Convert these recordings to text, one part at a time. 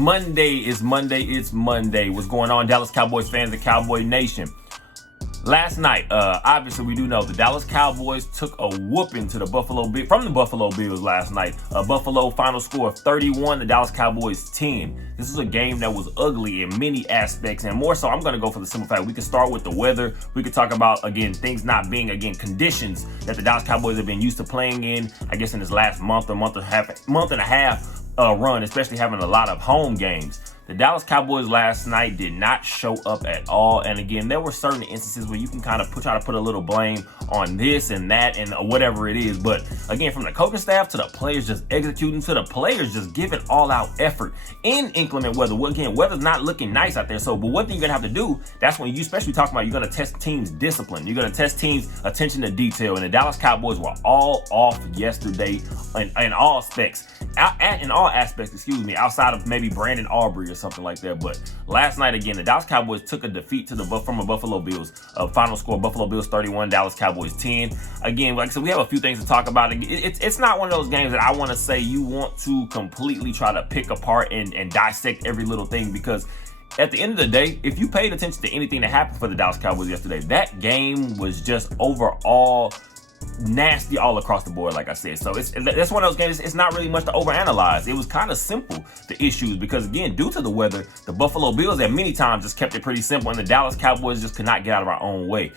Monday. It's Monday. What's going on, Dallas Cowboys fans and Cowboy Nation? Last night, obviously we do know the Dallas Cowboys took a whooping to the Buffalo Bills last night. Buffalo final score of 31, the Dallas Cowboys 10. This is a game that was ugly in many aspects, and more so, I'm going to go for the simple fact we could start with the weather. We could talk about, again, things not being, conditions that the Dallas Cowboys have been used to playing in, I guess, in this last month and a half run, especially having a lot of home games. The Dallas Cowboys last night did not show up at all. And again, there were certain instances where you can kind of try to put a little blame on this and that and whatever it is. But again, from the coaching staff to the players just executing, to the players just giving all out effort in inclement weather. Well, again, weather's not looking nice out there. So, but one thing you're going to have to do, that's when you especially talking about, you're going to test teams' discipline. You're going to test teams' attention to detail. And the Dallas Cowboys were all off yesterday in all aspects. Outside of maybe Brandon Aubrey or something like that. But last night, again, the Dallas Cowboys took a defeat from the Buffalo Bills. Final score, Buffalo Bills 31, Dallas Cowboys 10. Again, like I said, we have a few things to talk about. It's not one of those games that I want to say you want to completely try to pick apart and dissect every little thing, because at the end of the day, if you paid attention to anything that happened for the Dallas Cowboys yesterday, that game was just overall nasty all across the board, like I said. So that's one of those games. It's not really much to overanalyze. It was kind of simple, the issues, because again, due to the weather, the Buffalo Bills at many times just kept it pretty simple, and the Dallas Cowboys just could not get out of our own way.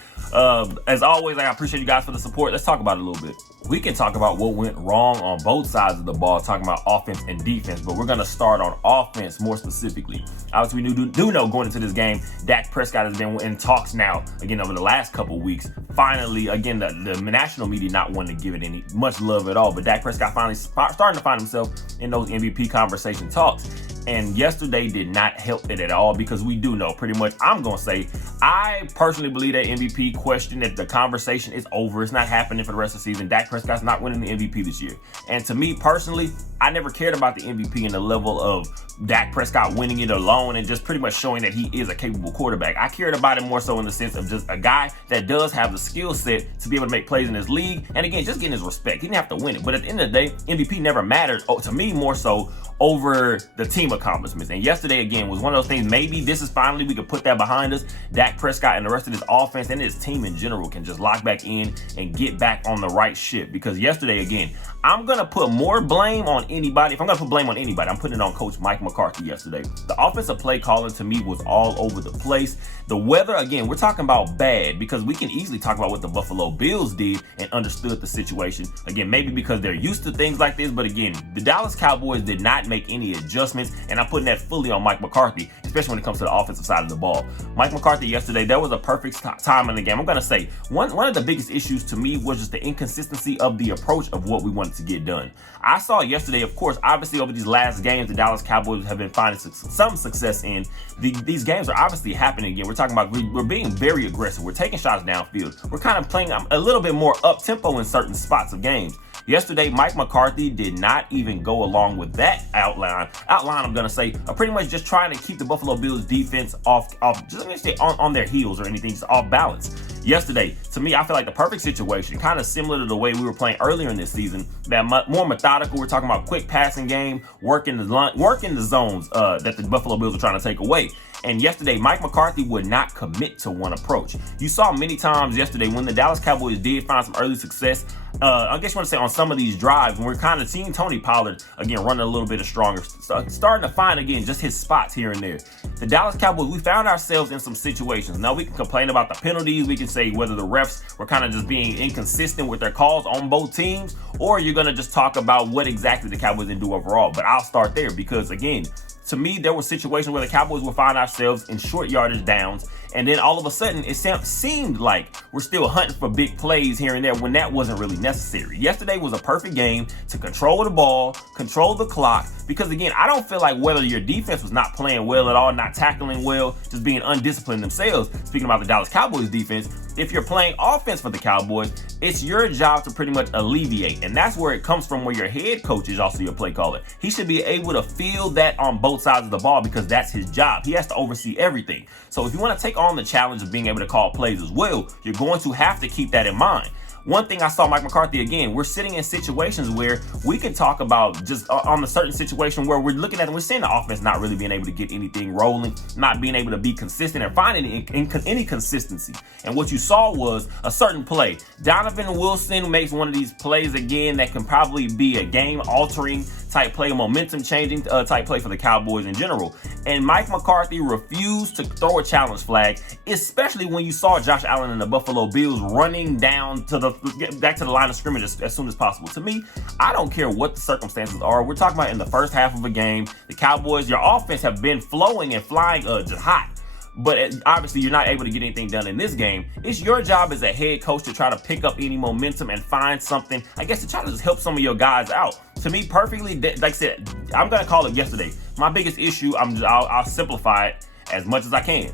As always, I appreciate you guys for the support. Let's talk about it a little bit. We can talk about what went wrong on both sides of the ball, talking about offense and defense, but we're going to start on offense more specifically. Obviously, we do know going into this game, Dak Prescott has been in talks now, again, over the last couple weeks. Finally, again, the national media not wanting to give it any much love at all, but Dak Prescott finally starting to find himself in those MVP conversation talks. And yesterday did not help it at all, because we do know pretty much, I'm going to say, I personally believe that MVP question, that the conversation is over. It's not happening for the rest of the season. Dak Prescott's not winning the MVP this year. And to me personally, I never cared about the MVP in the level of Dak Prescott winning it alone and just pretty much showing that he is a capable quarterback. I cared about it more so in the sense of just a guy that does have the skill set to be able to make plays in this league. And again, just getting his respect. He didn't have to win it. But at the end of the day, MVP never mattered to me more so over the team accomplishments. And yesterday, again, was one of those things. Maybe this is finally, we could put that behind us. Dak Prescott and the rest of this offense and his team in general can just lock back in and get back on the right ship. Because yesterday, again, I'm going to put more blame on anybody. If I'm going to put blame on anybody, I'm putting it on Coach Mike McCarthy yesterday. The offensive play calling to me was all over the place. The weather, again, we're talking about bad, because we can easily talk about what the Buffalo Bills did and understood the situation. Again, maybe because they're used to things like this, but again, the Dallas Cowboys did not make any adjustments, and I'm putting that fully on Mike McCarthy, especially when it comes to the offensive side of the ball. Mike McCarthy yesterday, there was a perfect time in the game. I'm going to say one of the biggest issues to me was just the inconsistency of the approach of what we wanted to get done. I saw yesterday, of course, obviously over these last games, the Dallas Cowboys have been finding some success in. These games are obviously happening again. We're talking about we're being very aggressive. We're taking shots downfield. We're kind of playing a little bit more up-tempo in certain spots of games. Yesterday, Mike McCarthy did not even go along with that outline, I'm going to say, pretty much just trying to keep the Buffalo Bills defense off just let me say on their heels or anything, just off balance. Yesterday, to me, I feel like the perfect situation, kind of similar to the way we were playing earlier in this season, that more methodical. We're talking about quick passing game, working the zones that the Buffalo Bills are trying to take away. And yesterday, Mike McCarthy would not commit to one approach. You saw many times yesterday when the Dallas Cowboys did find some early success, I guess you want to say on some of these drives, when we're kind of seeing Tony Pollard, again, running a little bit stronger, starting to find, again, just his spots here and there. The Dallas Cowboys, we found ourselves in some situations. Now, we can complain about the penalties. We can say whether the refs were kind of just being inconsistent with their calls on both teams, or you're going to just talk about what exactly the Cowboys didn't do overall. But I'll start there because, again, to me, there were situations where the Cowboys would find ourselves in short yardage downs, and then all of a sudden, it seemed like we're still hunting for big plays here and there when that wasn't really necessary. Yesterday was a perfect game to control the ball, control the clock, because again, I don't feel like whether your defense was not playing well at all, not tackling well, just being undisciplined themselves, speaking about the Dallas Cowboys defense, if you're playing offense for the Cowboys, it's your job to pretty much alleviate. And that's where it comes from, where your head coach is also your play caller. He should be able to feel that on both sides of the ball because that's his job. He has to oversee everything. So if you want to take on the challenge of being able to call plays as well, you're going to have to keep that in mind. one thing I saw Mike McCarthy, again, we're sitting in situations where we can talk about just on a certain situation where we're looking at and we're seeing the offense not really being able to get anything rolling, not being able to be consistent and find any consistency. And what you saw was a certain play. Donovan Wilson makes one of these plays again that can probably be a game-altering type play, a momentum-changing type play for the Cowboys in general. And Mike McCarthy refused to throw a challenge flag, especially when you saw Josh Allen and the Buffalo Bills running down to back to the line of scrimmage as soon as possible. To me, I don't care what the circumstances are. We're talking about in the first half of a game, the Cowboys, your offense have been flowing and flying just hot. But obviously, you're not able to get anything done in this game. It's your job as a head coach to try to pick up any momentum and find something, I guess, to try to just help some of your guys out. To me, perfectly, like I said, I'm going to call it yesterday. My biggest issue, I'll simplify it as much as I can.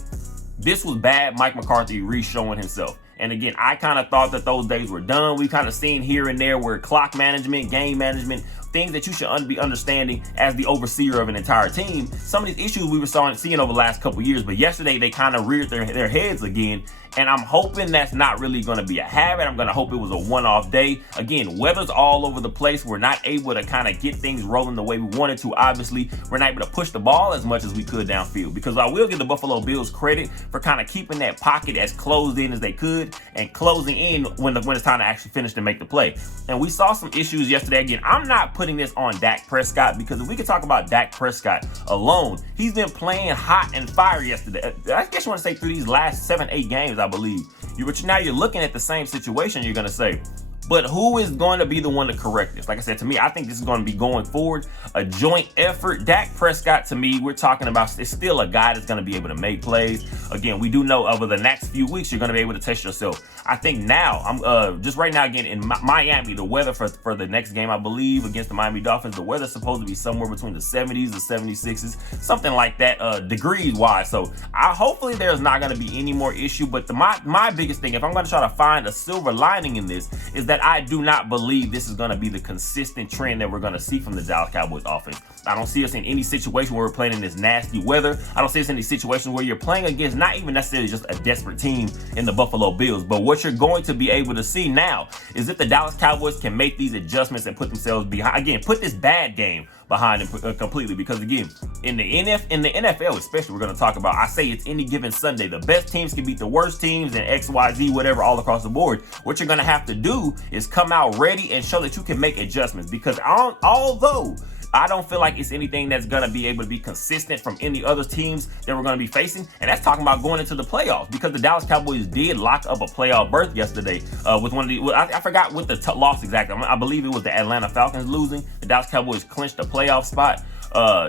This was bad Mike McCarthy re-showing himself. And again, I kind of thought that those days were done. We've kind of seen here and there where clock management, game management, things that you should be understanding as the overseer of an entire team. Some of these issues we were seeing over the last couple years, but yesterday they kind of reared their heads again. And I'm hoping that's not really going to be a habit. I'm going to hope it was a one-off day. Again, weather's all over the place. We're not able to kind of get things rolling the way we wanted to. Obviously, we're not able to push the ball as much as we could downfield, because I will give the Buffalo Bills credit for kind of keeping that pocket as closed in as they could and closing in when it's time to actually finish and make the play. And we saw some issues yesterday. Again, I'm not putting this on Dak Prescott, because if we could talk about Dak Prescott alone, he's been playing hot and fire yesterday. I guess you want to say through these last 7-8 games, I believe. Now you're looking at the same situation, you're going to say, but who is going to be the one to correct this? Like I said, to me, I think this is going to be going forward a joint effort. Dak Prescott, to me, we're talking about, it's still a guy that's going to be able to make plays. Again, we do know over the next few weeks, you're going to be able to test yourself. I think now, I'm just right now, again, in Miami, the weather for the next game, I believe, against the Miami Dolphins, the weather's supposed to be somewhere between the 70s, the 76s, something like that, degrees-wise. So hopefully there's not going to be any more issue. But my biggest thing, if I'm going to try to find a silver lining in this, is that I do not believe this is going to be the consistent trend that we're going to see from the Dallas Cowboys offense. I don't see us in any situation where we're playing in this nasty weather. I don't see us in any situations where you're playing against not even necessarily just a desperate team in the Buffalo Bills. But what you're going to be able to see now is if the Dallas Cowboys can make these adjustments and put themselves behind, again, put this bad game behind them completely. Because again, in the NFL especially, we're going to talk about, I say it's any given Sunday. The best teams can beat the worst teams and X, Y, Z, whatever, all across the board. What you're going to have to do is come out ready and show that you can make adjustments. Because although I don't feel like it's anything that's going to be able to be consistent from any other teams that we're going to be facing. And that's talking about going into the playoffs, because the Dallas Cowboys did lock up a playoff berth yesterday with one of the, I forgot what the loss exactly. I believe it was the Atlanta Falcons losing. The Dallas Cowboys clinched a playoff spot.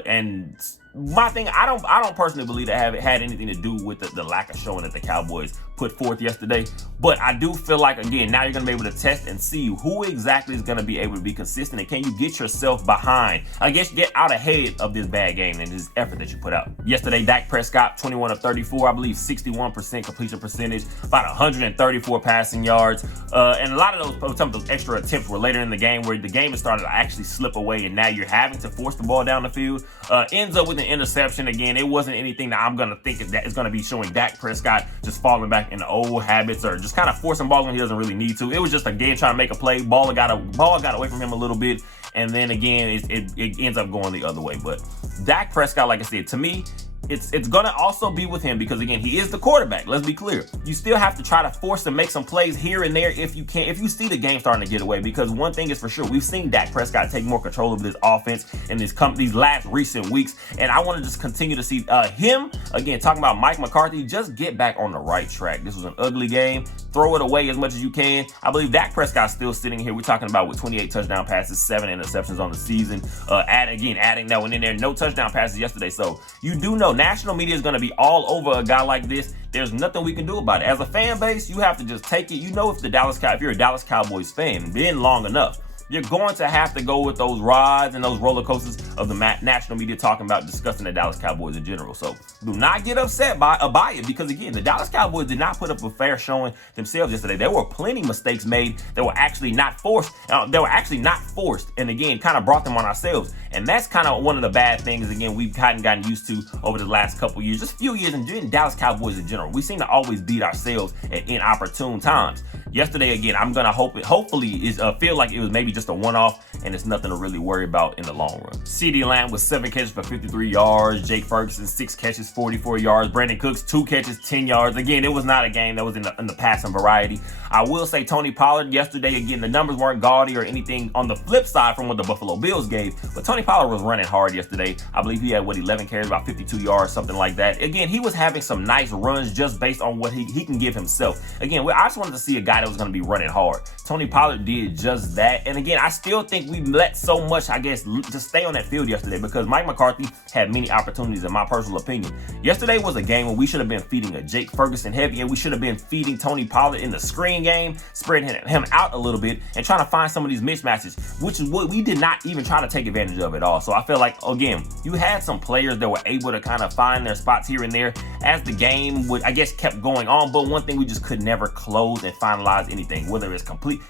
And my thing, I don't personally believe that it had anything to do with the lack of showing that the Cowboys put forth yesterday. But I do feel like, again, now you're going to be able to test and see who exactly is going to be able to be consistent, and can you get yourself behind, I guess, get out ahead of this bad game and this effort that you put out. Yesterday, Dak Prescott, 21 of 34, I believe 61% completion percentage, about 134 passing yards. And a lot of some of those extra attempts were later in the game, where the game has started to actually slip away, and now you're having to force the ball down the field. Ends up with an interception. Again, it wasn't anything that I'm going to think that is going to be showing Dak Prescott just falling back in the old habits or just kind of forcing balls when he doesn't really need to. It was just, again, trying to make a play. Ball got away from him a little bit, and then again, it ends up going the other way. But Dak Prescott, like I said, to me, it's going to also be with him, because again, he is the quarterback. Let's be clear. You still have to try to force to make some plays here and there if you can, if you see the game starting to get away. Because one thing is for sure, we've seen Dak Prescott take more control of this offense in these last recent weeks, and I want to just continue to see him, again, talking about Mike McCarthy, just get back on the right track. This was an ugly game. Throw it away as much as you can. I believe Dak Prescott's still sitting here. We're talking about with 28 touchdown passes, 7 interceptions on the season. Adding that one in there. No touchdown passes yesterday. So you do know national media is going to be all over a guy like this. There's nothing we can do about it. As a fan base, you have to just take it. You know, if you're a Dallas Cowboys fan, been long enough, you're going to have to go with those rides and those roller coasters of the national media talking about discussing the Dallas Cowboys in general. So do not get upset by it, because again, the Dallas Cowboys did not put up a fair showing themselves yesterday. There were plenty of mistakes made that were actually not forced. And again, kind of brought them on ourselves. And that's kind of one of the bad things, again, we've hadn't gotten used to over the last couple years, just a few years, and doing Dallas Cowboys in general. We seem to always beat ourselves at inopportune times. Yesterday, again, I'm gonna hopefully feel like it was maybe just a one-off, and it's nothing to really worry about in the long run. CeeDee Lamb with 7 catches for 53 yards. Jake Ferguson 6 catches, 44 yards. Brandon Cooks 2 catches, 10 yards. Again, it was not a game that was in the passing variety. I will say Tony Pollard yesterday, again, the numbers weren't gaudy or anything on the flip side from what the Buffalo Bills gave, but Tony Pollard was running hard yesterday. I believe he had 11 carries, about 52 yards, something like that. Again, he was having some nice runs just based on what he can give himself. Again, I just wanted to see a guy that was going to be running hard. Tony Pollard did just that. And again, I still think we let so much, I guess, just stay on that field yesterday, because Mike McCarthy had many opportunities, in my personal opinion. Yesterday was a game where we should have been feeding a Jake Ferguson heavy, and we should have been feeding Tony Pollard in the screen game, spreading him out a little bit and trying to find some of these mismatches, which is what we did not even try to take advantage of at all. So I feel like, again, you had some players that were able to kind of find their spots here and there as the game kept going on. But one thing, we just could never close and finalize anything, whether it's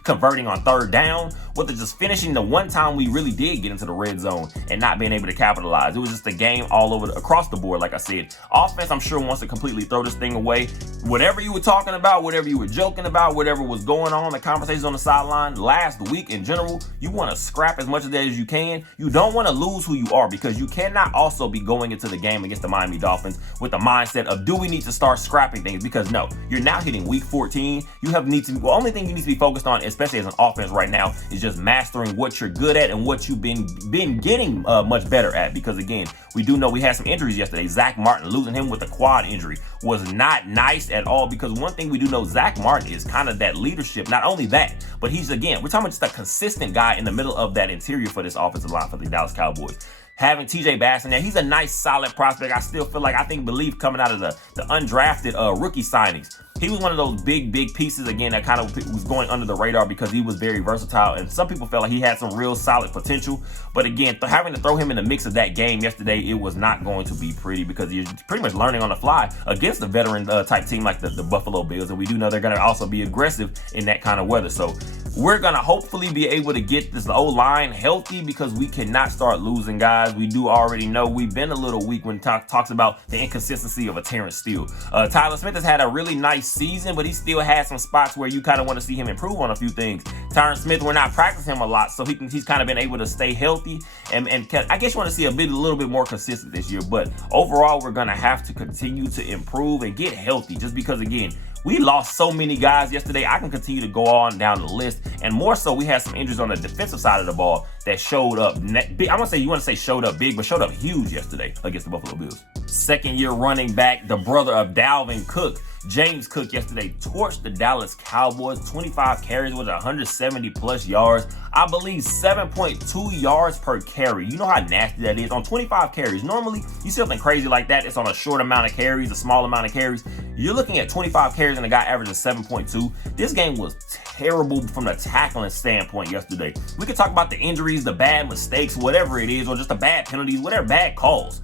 converting on third down, whether just finishing the one time we really did get into the red zone and not being able to capitalize. It was just a game all over across the board. Like I said, offense, I'm sure, wants to completely throw this thing away. Whatever you were talking about, whatever you were joking about, whatever was going on, the conversations on the sideline last week in general, you want to scrap as much of that as you can. You don't want to lose who you are, because you cannot also be going into the game against the Miami Dolphins with the mindset of, do we need to start scrapping things? Because no, you're now hitting week 14. The only thing you need to be focused on, especially as an offense right now, is just mastering what you're good at and what you've been getting much better at. Because again, we do know we had some injuries yesterday. Zach Martin, losing him with a quad injury was not nice at all, because one thing we do know, Zach Martin is kind of that leadership. Not only that, but he's, again, we're talking about just a consistent guy in the middle of that interior for this offensive line for the Dallas Cowboys. Having TJ Bass in there, he's a nice, solid prospect. I still feel like, believe coming out of the undrafted rookie signings, he was one of those big pieces, again, that kind of was going under the radar because he was very versatile, and some people felt like he had some real solid potential. But again, having to throw him in the mix of that game yesterday, it was not going to be pretty, because you're pretty much learning on the fly against a veteran type team like the Buffalo Bills, and we do know they're going to also be aggressive in that kind of weather. So we're going to hopefully be able to get this O-line healthy, because we cannot start losing guys. We do already know we've been a little weak when talks about the inconsistency of a Terrence Steele. Tyler Smith has had a really nice season, but he still has some spots where you kind of want to see him improve on a few things. Tyron Smith, we're not practicing him a lot, so he's kind of been able to stay healthy, and I guess you want to see a little bit more consistent this year. But overall, we're going to have to continue to improve and get healthy, just because, again, we lost so many guys yesterday. I can continue to go on down the list, and more so, we had some injuries on the defensive side of the ball that showed up big. I want to say showed up big, but showed up huge yesterday against the Buffalo Bills. Second-year running back, the brother of Dalvin Cook, James Cook, yesterday torched the Dallas Cowboys. 25 carries with 170 plus yards. I believe 7.2 yards per carry. You know how nasty that is on 25 carries. Normally, you see something crazy like that, it's on a short amount of carries, a small amount of carries. You're looking at 25 carries and a guy averaging 7.2. This game was terrible from the tackling standpoint yesterday. We could talk about the injuries, the bad mistakes, whatever it is, or just the bad penalties, whatever, bad calls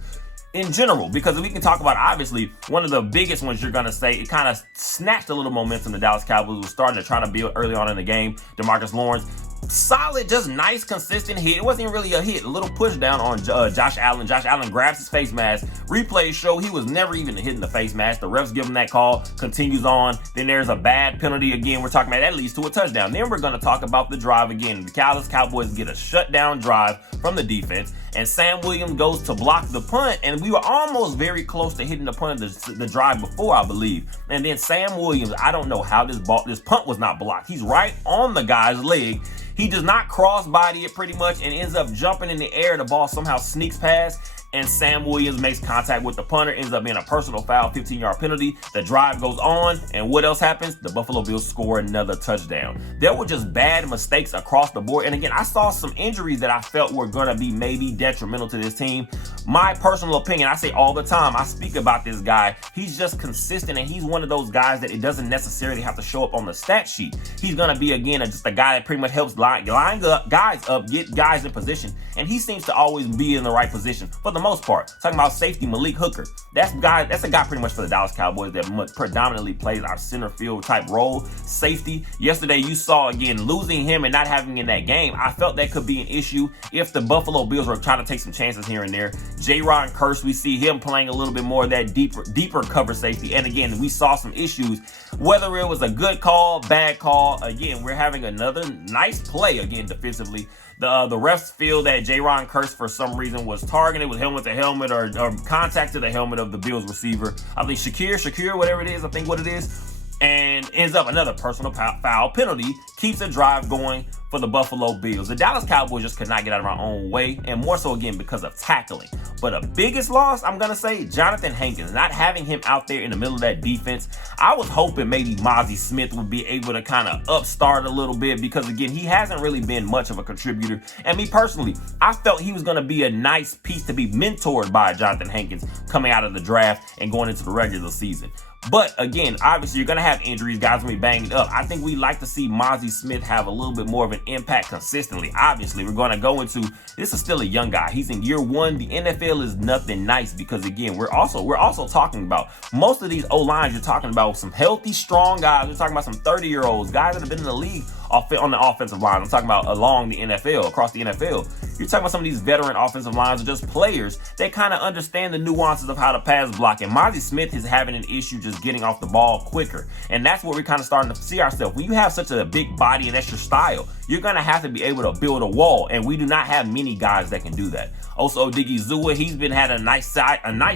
in general, because we can talk about, obviously, one of the biggest ones you're going to say, it kind of snatched a little momentum the Dallas Cowboys was starting to try to build early on in the game. DeMarcus Lawrence, solid, just nice, consistent hit. It wasn't even really a hit. A little push down on Josh Allen. Josh Allen grabs his face mask. Replays show he was never even hitting the face mask. The refs give him that call. Continues on. Then there's a bad penalty again. We're talking about that leads to a touchdown. Then we're going to talk about the drive again. The Dallas Cowboys get a shutdown drive from the defense, and Sam Williams goes to block the punt, and we were almost very close to hitting the punt of the drive before, I believe. And then Sam Williams, I don't know how this punt was not blocked. He's right on the guy's leg. He does not cross-body it pretty much and ends up jumping in the air. The ball somehow sneaks past, and Sam Williams makes contact with the punter. Ends up being a personal foul, 15-yard penalty. The drive goes on, and what else happens? The Buffalo Bills score another touchdown. There were just bad mistakes across the board. And again, I saw some injuries that I felt were going to be maybe detrimental to this team. my personal opinion, I say all the time, I speak about this guy. He's just consistent, and he's one of those guys that it doesn't necessarily have to show up on the stat sheet. He's going to be, again, just a guy that pretty much helps line up guys up, get guys in position, and he seems to always be in the right position for the most part. Talking about safety, Malik Hooker. That's a guy pretty much for the Dallas Cowboys that predominantly plays our center field type role. Safety. Yesterday, you saw, again, losing him and not having him in that game. I felt that could be an issue if the Buffalo Bills were trying to take some chances here and there. J-Ron Curse, we see him playing a little bit more of that deeper cover safety. And again, we saw some issues, whether it was a good call, bad call. Again, we're having another nice play again defensively. The refs feel that J-Ron Curse for some reason was targeted with helmet to helmet or contact to the helmet of the Bills receiver. I think Shakir, whatever it is, I think what it is. And ends up another personal foul penalty, keeps a drive going for the Buffalo Bills. The Dallas Cowboys just could not get out of our own way, and more so again because of tackling. But the biggest loss, I'm going to say, Jonathan Hankins, not having him out there in the middle of that defense. I was hoping maybe Mozzie Smith would be able to kind of upstart a little bit because, again, he hasn't really been much of a contributor. And me personally, I felt he was going to be a nice piece to be mentored by Jonathan Hankins coming out of the draft and going into the regular season. But again, obviously, you're going to have injuries. Guys will be banged up. I think we like to see Mozzie Smith have a little bit more of an impact consistently. Obviously, we're going to go into, this is still a young guy. He's in year one. The NFL is nothing nice because, again, we're also talking about most of these O-lines. You're talking about some healthy, strong guys. We're talking about some 30-year-olds, guys that have been in the league on the offensive line. I'm talking about along the NFL, across the NFL. You're talking about some of these veteran offensive lines or just players that kind of understand the nuances of how to pass block. And Mozzie Smith is having an issue just getting off the ball quicker. And that's what we're kind of starting to see ourselves. When you have such a big body and that's your style, you're going to have to be able to build a wall. And we do not have many guys that can do that. Also, Diggy Zua, he's been had a nice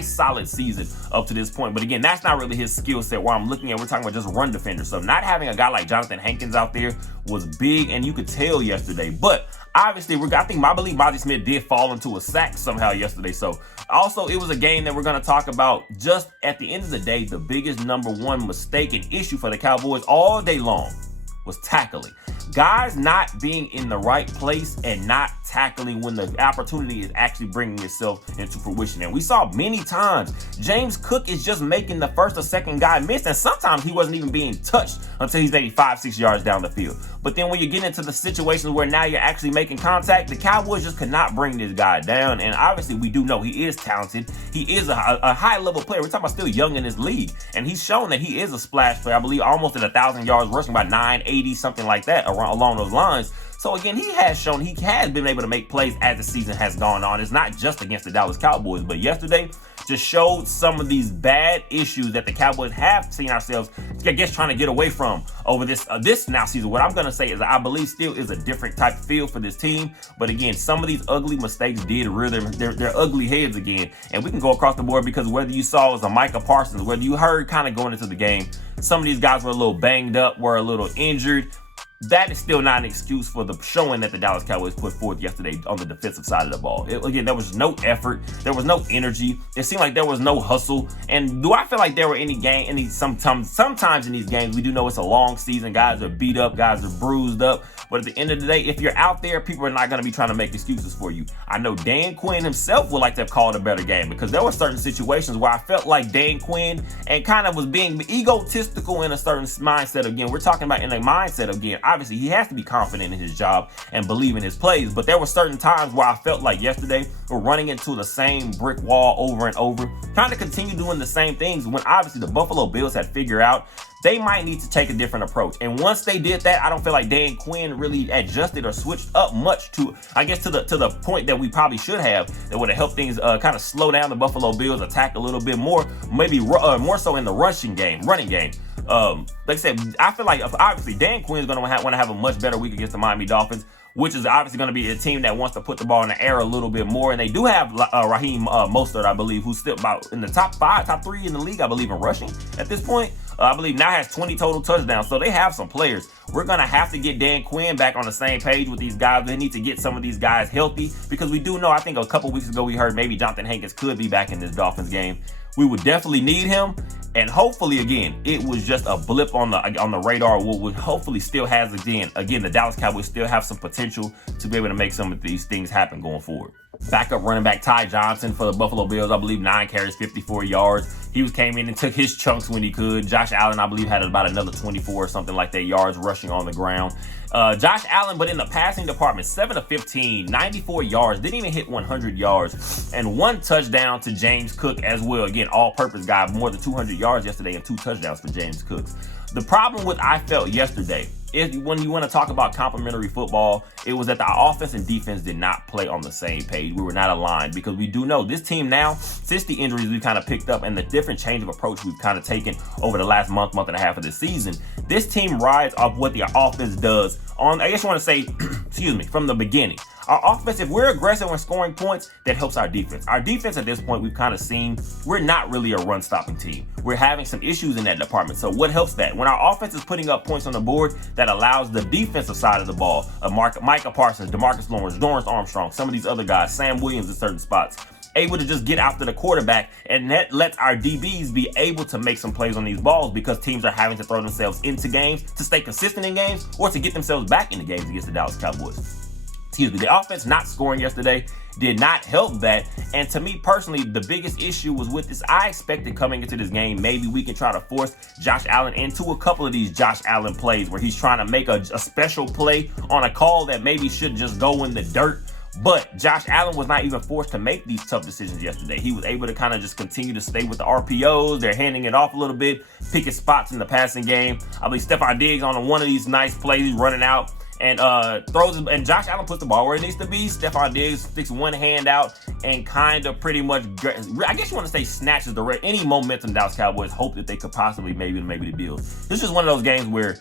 solid season up to this point. But again, that's not really his skill set where I'm looking at. We're talking about just run defender. So not having a guy like Jonathan Hankins out there was big, and you could tell yesterday. But obviously, I believe Mozzie Smith did fall into a sack somehow yesterday. So also, it was a game that we're going to talk about. Just at the end of the day, the biggest number one mistake and issue for the Cowboys all day long was tackling. Guys not being in the right place and not tackling when the opportunity is actually bringing itself into fruition. And we saw many times James Cook is just making the first or second guy miss, and sometimes he wasn't even being touched until he's maybe 5-6 yards down the field. But then when you get into the situations where now you're actually making contact, the Cowboys just could not bring this guy down. And obviously we do know he is talented. He is a high-level player. We're talking about still young in this league, and he's shown that he is a splash player. I believe almost at 1,000 yards rushing, by 980, something like that, along those lines. So again, he has shown he has been able to make plays as the season has gone on. It's not just against the Dallas Cowboys, but yesterday just showed some of these bad issues that the Cowboys have seen ourselves, I guess, trying to get away from over this now season. What I'm going to say is I believe still is a different type of feel for this team. But again, some of these ugly mistakes did rear their ugly heads again. And we can go across the board because whether you saw it was a Micah Parsons, whether you heard kind of going into the game, some of these guys were a little banged up, were a little injured. That is still not an excuse for the showing that the Dallas Cowboys put forth yesterday on the defensive side of the ball. Again, there was no effort. There was no energy. It seemed like there was no hustle. And do I feel like there were sometimes in these games, we do know it's a long season. Guys are beat up. Guys are bruised up. But at the end of the day, if you're out there, people are not going to be trying to make excuses for you. I know Dan Quinn himself would like to have called a better game because there were certain situations where I felt like Dan Quinn and kind of was being egotistical in a certain mindset. Again, we're talking about in a mindset again. Obviously, he has to be confident in his job and believe in his plays. But there were certain times where I felt like yesterday we're running into the same brick wall over and over, trying to continue doing the same things when obviously the Buffalo Bills had figured out they might need to take a different approach. And once they did that, I don't feel like Dan Quinn really adjusted or switched up much to the point that we probably should have, that would have helped things kind of slow down the Buffalo Bills attack a little bit more, maybe more so in the running game. Like I said, I feel like obviously Dan Quinn is going to want to have a much better week against the Miami Dolphins, which is obviously going to be a team that wants to put the ball in the air a little bit more. And they do have Raheem Mostert, I believe, who's still about in the top 3 in the league, I believe, in rushing at this point. I believe now has 20 total touchdowns. So they have some players. We're going to have to get Dan Quinn back on the same page with these guys. They need to get some of these guys healthy because we do know, I think a couple weeks ago, we heard maybe Jonathan Hankins could be back in this Dolphins game. We would definitely need him. And hopefully, again, it was just a blip on the radar. What hopefully still has, again, the Dallas Cowboys still have some potential to be able to make some of these things happen going forward. Backup running back Ty Johnson for the Buffalo Bills, I believe 9 carries, 54 yards. He came in and took his chunks when he could. Josh Allen, I believe, had about another 24 or something like that yards rushing on the ground. Josh Allen, but in the passing department, 7 of 15, 94 yards, didn't even hit 100 yards, and 1 touchdown to James Cook as well. Again, all-purpose guy, more than 200 yards yesterday and 2 touchdowns for James Cook. The problem with I felt yesterday is when you want to talk about complimentary football, it was that the offense and defense did not play on the same page. We were not aligned because we do know this team now, since the injuries we've kind of picked up and the different change of approach we've kind of taken over the last month and a half of the season, this team rides off what the offense does on, I guess you want to say, excuse me, from the beginning. Our offense, if we're aggressive when scoring points, that helps our defense. Our defense at this point, we've kind of seen, we're not really a run-stopping team. We're having some issues in that department. So what helps that? When our offense is putting up points on the board, that allows the defensive side of the ball, Micah Parsons, DeMarcus Lawrence, Dorrance Armstrong, some of these other guys, Sam Williams in certain spots, able to just get after the quarterback, and that lets our DBs be able to make some plays on these balls because teams are having to throw themselves into games to stay consistent in games or to get themselves back into games against the Dallas Cowboys. Excuse me, the offense not scoring yesterday did not help that. And to me personally, the biggest issue was with this. I expected coming into this game, maybe we can try to force Josh Allen into a couple of these Josh Allen plays where he's trying to make a special play on a call that maybe should just go in the dirt. But Josh Allen was not even forced to make these tough decisions yesterday. He was able to kind of just continue to stay with the RPOs. They're handing it off a little bit, picking spots in the passing game. I believe Stephon Diggs on one of these nice plays, he's running out and throws it, and Josh Allen puts the ball where it needs to be. Stephon Diggs sticks one hand out and kind of pretty much, I guess you want to say, snatches any momentum Dallas Cowboys hope that they could possibly maybe the Bills. This is one of those games where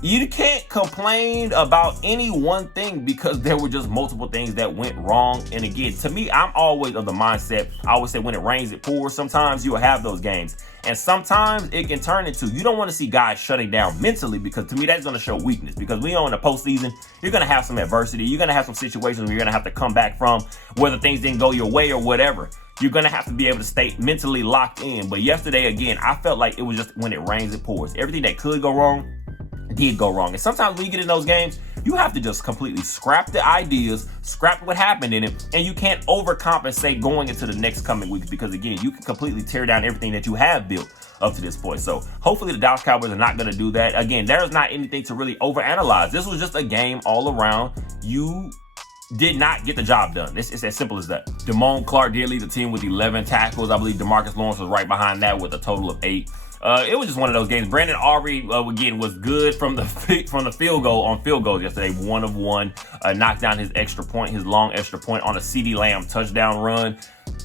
you can't complain about any one thing because there were just multiple things that went wrong. And again, to me, I'm always of the mindset, I always say when it rains, it pours. Sometimes you will have those games. And sometimes it can turn into, you don't want to see guys shutting down mentally because to me, that's going to show weakness. Because we know in the postseason, you're going to have some adversity. You're going to have some situations where you're going to have to come back from, whether things didn't go your way or whatever. You're going to have to be able to stay mentally locked in. But yesterday, again, I felt like it was just when it rains, it pours. Everything that could go wrong did go wrong. And sometimes when you get in those games, you have to just completely scrap the ideas, scrap what happened in it, and you can't overcompensate going into the next coming weeks because, again, you can completely tear down everything that you have built up to this point. So hopefully the Dallas Cowboys are not going to do that. Again, there's not anything to really overanalyze. This was just a game all around. You did not get the job done. It's as simple as that. Damone Clark did lead the team with 11 tackles. I believe DeMarcus Lawrence was right behind that with a total of 8. It was just one of those games. Brandon Aubrey, again, was good from the field goal on field goals yesterday. 1 of 1. Knocked down his long extra point on a CeeDee Lamb touchdown run.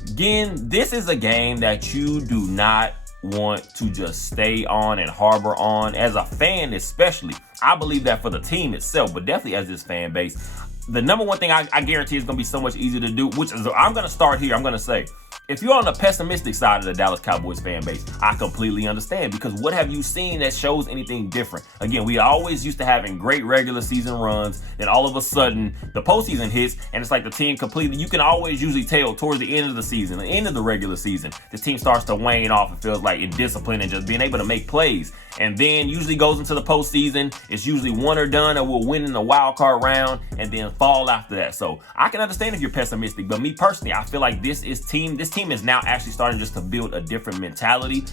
Again, this is a game that you do not want to just stay on and harbor on. As a fan especially, I believe that for the team itself, but definitely as this fan base, the number one thing I guarantee is going to be so much easier to do, which is, I'm going to start here. I'm going to say, if you're on the pessimistic side of the Dallas Cowboys fan base, I completely understand because what have you seen that shows anything different? Again, we always used to having great regular season runs, then all of a sudden the postseason hits and it's like the team completely, you can always usually tell towards the end of the season, the end of the regular season, the team starts to wane off. It feels like in discipline and just being able to make plays. And then usually goes into the postseason. It's usually one or done or we'll win in the wild card round and then fall after that. So I can understand if you're pessimistic, but me personally, I feel like this team is now actually starting just to build a different mentality.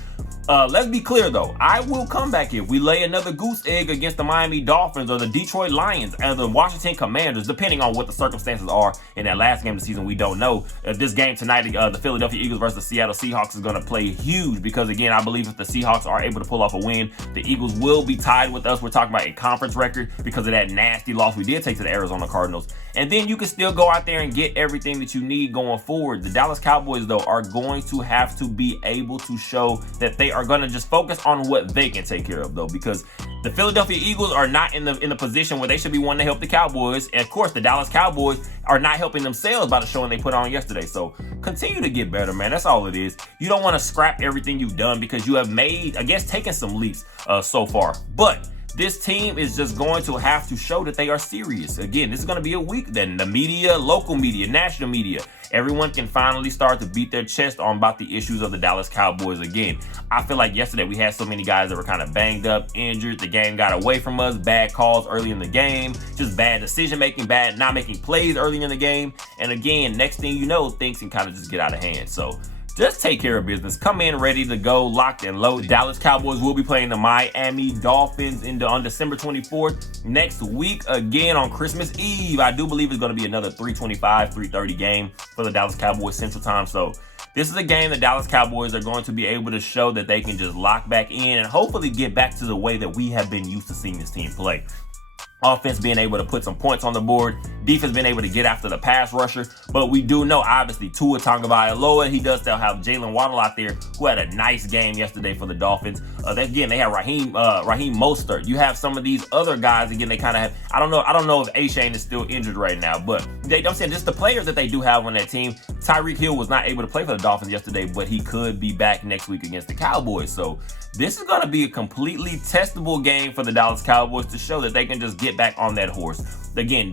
Let's be clear though, I will come back if we lay another goose egg against the Miami Dolphins or the Detroit Lions or the Washington Commanders, depending on what the circumstances are in that last game of the season. We don't know. This game tonight, the Philadelphia Eagles versus the Seattle Seahawks is going to play huge because, again, I believe if the Seahawks are able to pull off a win, the Eagles will be tied with us. We're talking about a conference record because of that nasty loss we did take to the Arizona Cardinals. And then you can still go out there and get everything that you need going forward. The Dallas Cowboys, though, are going to have to be able to show that they are going to just focus on what they can take care of, though, because the Philadelphia Eagles are not in the position where they should be wanting to help the Cowboys. And, of course, the Dallas Cowboys are not helping themselves by the showing they put on yesterday. So continue to get better, man. That's all it is. You don't want to scrap everything you've done because you have made, I guess, taken some leaps so far. But this team is just going to have to show that they are serious. Again, this is going to be a week that the media, local media, national media, everyone can finally start to beat their chest on about the issues of the Dallas Cowboys again. I feel like yesterday we had so many guys that were kind of banged up, injured. The game got away from us. Bad calls early in the game. Just bad decision making, bad not making plays early in the game. And again, next thing you know, things can kind of just get out of hand. So just take care of business. Come in ready to go, locked and loaded. Dallas Cowboys will be playing the Miami Dolphins on December 24th next week, again on Christmas Eve. I do believe it's going to be another 3:25, 3:30 game for the Dallas Cowboys Central Time. So this is a game the Dallas Cowboys are going to be able to show that they can just lock back in and hopefully get back to the way that we have been used to seeing this team play. Offense being able to put some points on the board, defense being able to get after the pass rusher. But we do know, obviously, Tua Tagovailoa, he does still have Jalen Waddle out there, who had a nice game yesterday for the Dolphins. Again, they have Raheem Mostert. You have some of these other guys. Again, they kind of have. I don't know if A-Shane is still injured right now, but I'm saying just the players that they do have on that team. Tyreek Hill was not able to play for the Dolphins yesterday, but he could be back next week against the Cowboys. So this is going to be a completely testable game for the Dallas Cowboys to show that they can just get back on that horse. Again,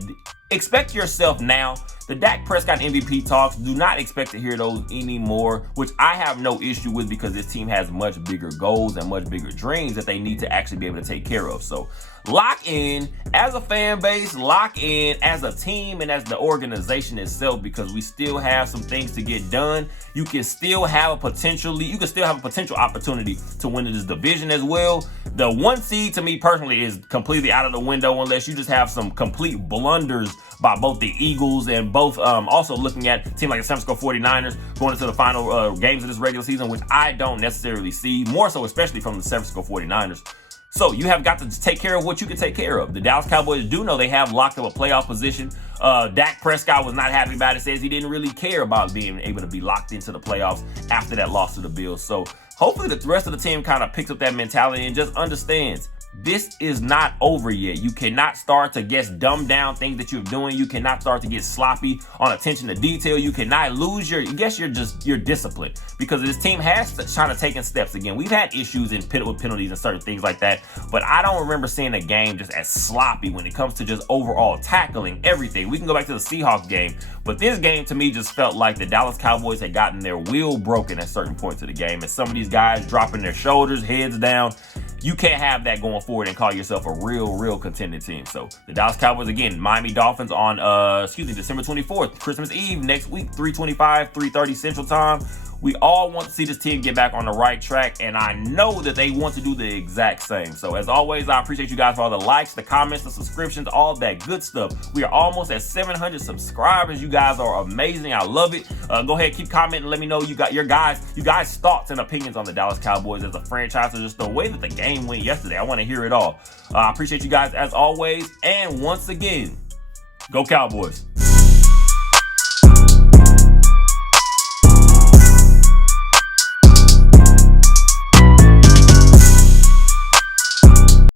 expect yourself now. The Dak Prescott MVP talks, do not expect to hear those anymore, which I have no issue with because this team has much bigger goals and much bigger dreams that they need to actually be able to take care of. So lock in as a fan base, lock in as a team and as the organization itself, because we still have some things to get done. You can still have a potential opportunity to win this division as well. The 1 seed to me personally is completely out of the window unless you just have some complete blunders by both the Eagles and both also looking at a team like the San Francisco 49ers going into the final games of this regular season, which I don't necessarily see, more so especially from the San Francisco 49ers. So you have got to take care of what you can take care of. The Dallas Cowboys do know they have locked up a playoff position. Dak Prescott was not happy about it, says he didn't really care about being able to be locked into the playoffs after that loss to the Bills. So hopefully the rest of the team kind of picks up that mentality and just understands this is not over yet. You cannot start to dumb down things that you're doing. You cannot start to get sloppy on attention to detail. You cannot lose your discipline, because this team has kind of taken steps. Again, we've had issues with penalties and certain things like that, but I don't remember seeing a game just as sloppy when it comes to just overall tackling everything. We can go back to the Seahawks game, but this game to me just felt like the Dallas Cowboys had gotten their will broken at certain points of the game, and some of these guys dropping their shoulders, heads down. You can't have that going forward and call yourself a real contending team. So the Dallas Cowboys, again, Miami Dolphins on December 24th, Christmas Eve next week, 3:25, 3:30 Central Time. We all want to see this team get back on the right track, and I know that they want to do the exact same. So as always, I appreciate you guys for all the likes, the comments, the subscriptions, all that good stuff. We are almost at 700 subscribers. You guys are amazing. I love it. Go ahead, keep commenting. Let me know you guys' thoughts and opinions on the Dallas Cowboys as a franchise, or just the way that the game went yesterday. I want to hear it all. I appreciate you guys as always, and once again, go Cowboys.